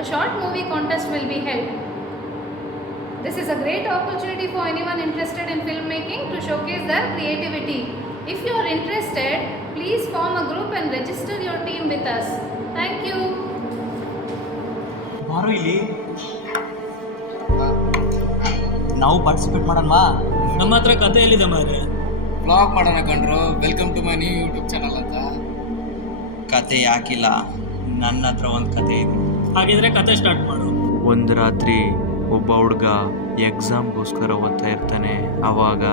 a short movie contest will be held. This is a great opportunity for anyone interested in filmmaking to showcase their creativity. If you are interested, please form a group and register your team with us. Thank you. ಬಾರೋ ಇಲ್ಲಿ ನಾವು participate ಮಾಡೋಣವಾ? ನಮ್ಮ ಹತ್ರ ಕತೆ ಎಲ್ಲಿದೆ ಮಾರೆ? Blog ಮಾಡೋಣ ಕಂಡ್ರು. Welcome to my new YouTube channel ಅಂತ. ಕತೆ ಯಾಕಿಲ್ಲ, ನನ್ನ ಹತ್ರ ಒಂದು ಕತೆ ಇದೆ. ಹಾಗಿದ್ರೆ ಕತೆ ಸ್ಟಾರ್ಟ್ ಮಾಡು. ಒಂದು ರಾತ್ರಿ ಒಬ್ಬ ಹುಡುಗ ಎಕ್ಸಾಮ್ಗೋಸ್ಕರ ಓದ್ತಾ ಇರ್ತಾನೆ. ಆವಾಗ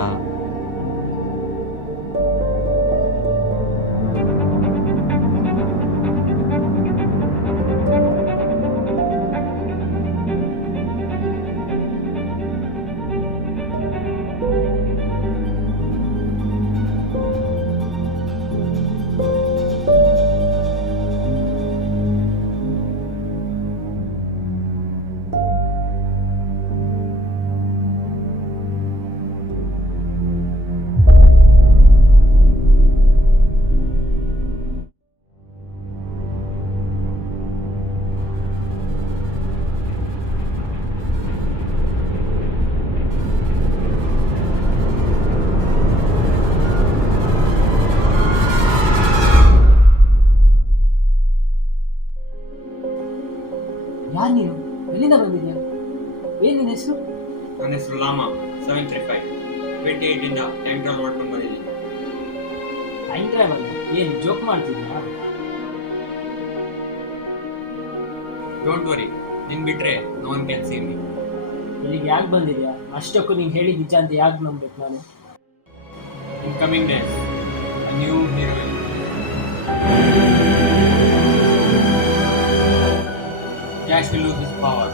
ಯಾರು ನೀನು? ಎಲ್ಲಿಂದ ಬಂದಿದ್ಯಾ? ಏನು ನಿನ್ನ ಹೆಸರು? ನನ್ನ ಹೆಸರು ಲಾಮಾ 735 28 ಇಂದ ಟೈಮ್ ಟ್ರಾವೆಲ್ ಮಾಡ್ಕೊಂಡು ಬಂದಿದ್ದೀನಿ. Time travel? ಏನು ಜೋಕ್ ಮಾಡ್ತಿದ್ಯಾ? ಡೋಂಟ್ ವರಿ, ನಿನ್ ಬಿಟ್ರೆ no one can see me. ಇಲ್ಲಿಗೆ ಯಾಕೆ ಬಂದಿದ್ಯಾ? ಅಷ್ಟಕ್ಕೂ ನೀನು ಹೇಳಿದ ನಿಜ ಅಂತ ಯಾಕೆ ನಂಬೇಕು ನಾನು? In coming days a new heroine. Flash will lose his power.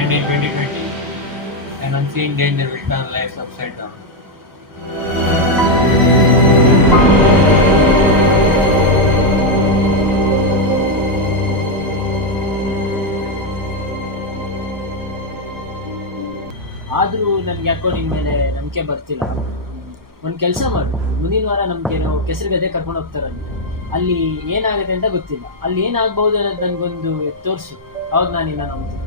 And in 2020, an unseen danger will turn lives upside down. ಆದರೂ ನನಗೆ ಯಾಕೋ ನಿಮ್ಮ ಮೇಲೆ ನಂಬಿಕೆ ಬರ್ತಿಲ್ಲ. ಒಂದು ಕೆಲಸ ಮಾಡು, ಮುಂದಿನ ವಾರ ನಮಗೇನೋ ಕೆಸರುಗದೆ ಕರ್ಕೊಂಡು ಹೋಗ್ತಾರಂತೆ. ಅಲ್ಲಿ ಏನಾಗುತ್ತೆ ಅಂತ ಗೊತ್ತಿಲ್ಲ. ಅಲ್ಲಿ ಏನಾಗ್ಬೋದು ಅನ್ನೋದು ನನಗೊಂದು ತೋರಿಸು, ಅವಾಗ ನಾನು ಇನ್ನ ನಂಬ್ತೀನಿ.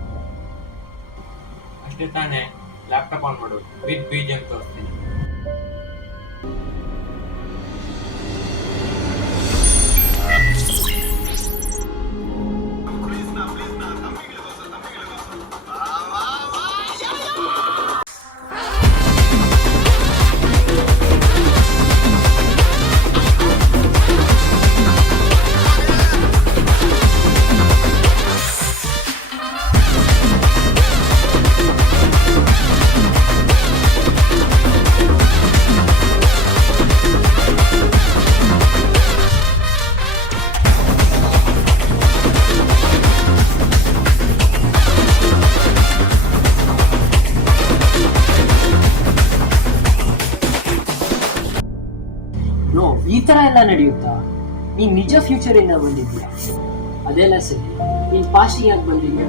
ಅಷ್ಟೇ ತಾನೇ, ಲ್ಯಾಪ್ಟಾಪ್ ಆನ್ ಮಾಡು, ವಿತ್ BGM ತೋರಿಸ್ತೀನಿ. ನೋ, ಈ ಥರ ಎಲ್ಲ ನಡೆಯುತ್ತಾ? ನೀನು ನಿಜ ಫ್ಯೂಚರಿಂದ ಬಂದಿದ್ಯಾ? ಅದೆಲ್ಲ ಸರಿ, ನೀನು ಪಾಸ್ಟಿಗೆ ಯಾಕೆ ಬಂದಿದ್ಯಾ?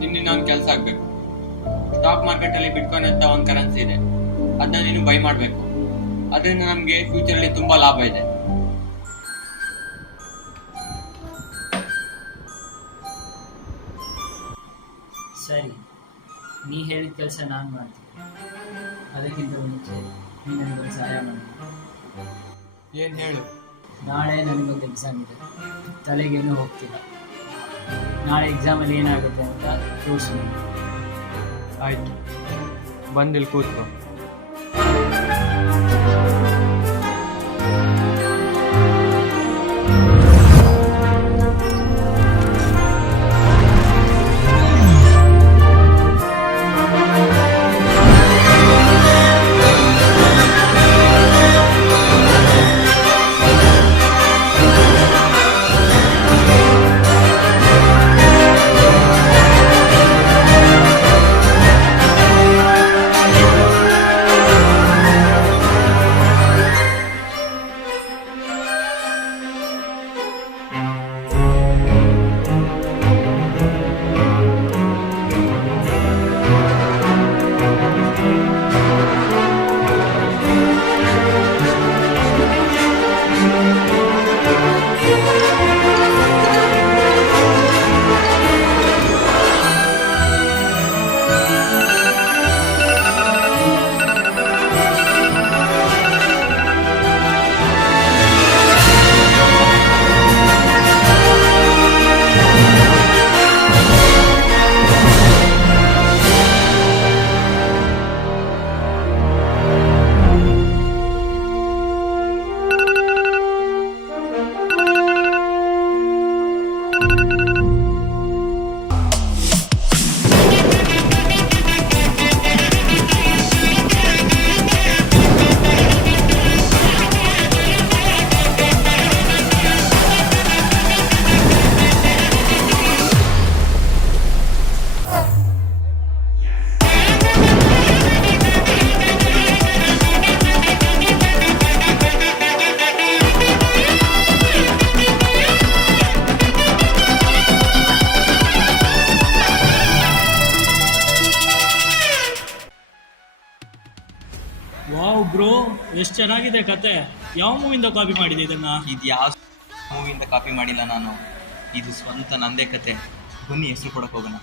ನಿನ್ನಿಂದ ಒಂದು ಕೆಲಸ ಆಗಬೇಕು. ಸ್ಟಾಕ್ ಮಾರ್ಕೆಟಲ್ಲಿ ಬಿಟ್ಕಾಯಿನ್ ಅಂತ ಒಂದು ಕರೆನ್ಸಿ ಇದೆ, ಅದನ್ನ ನೀನು ಬೈ ಮಾಡಬೇಕು. ಅದರಿಂದ ನಮಗೆ ಫ್ಯೂಚರಲ್ಲಿ ತುಂಬ ಲಾಭ ಇದೆ. ಸರಿ, ನೀ ಹೇಳಿದ ಕೆಲಸ ನಾನು ಮಾಡ್ತೀನಿ. ಅದಕ್ಕಿಂತ ಮುಂಚೆ ನೀನು ನನಗೊಂದು ಸಹಾಯ ಮಾಡಿ. ಏನು ಹೇಳು? ನಾಳೆ ನನಗೊಂದು ಎಕ್ಸಾಮ್ ಇದೆ, ತಲೆಗೇನು ಹೋಗ್ತಿಲ್ಲ. ನಾಳೆ ಎಕ್ಸಾಮಲ್ಲಿ ಏನಾಗುತ್ತೆ ಅಂತ ತೋರಿಸು. ಆಯ್ತು, ಬಂದಿಲ್ಲಿ ಕೂತ್ಕೋ. ಎಷ್ಟು ಚೆನ್ನಾಗಿದೆ ಕತೆ. ಯಾವ ಮೂವಿಂದ ಕಾಪಿ ಮಾಡಿದೆ ಇದನ್ನ? ಇದು ಯಾವ ಮೂವಿಯಿಂದ ಕಾಪಿ ಮಾಡಿಲ್ಲ ನಾನು, ಇದು ಸ್ವಂತ ನಂದೇ ಕತೆ. ಬನ್ನಿ ಹೆಸರು ಕೊಡಕ್ಕೆ ಹೋಗೋಣ.